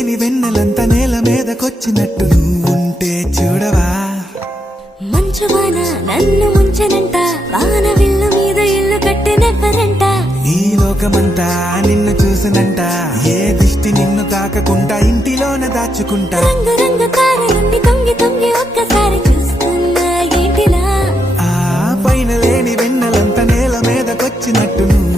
లేని వెన్నెలంత నేల మీదకొచ్చినట్టు నువ్వుంటే చూడవా. మంచువాన నన్ను ముంచనంట, వాన విల్లు మీద ఇల్లు కట్టినెవ్వరంట. ఈ లోకమంతా నిన్ను చూసినంట, ఏ దిష్టి నిన్ను తాకకుండా ఇంటిలోన దాచుకుంటా. రంగు రంగు తారలన్నీ తొంగి తొంగి ఒక్కసారి చూస్తున్నా ఏంటిలా. ఆ పైన లేని వెన్నెలంత నేల మీదకొచ్చినట్టు నువ్వు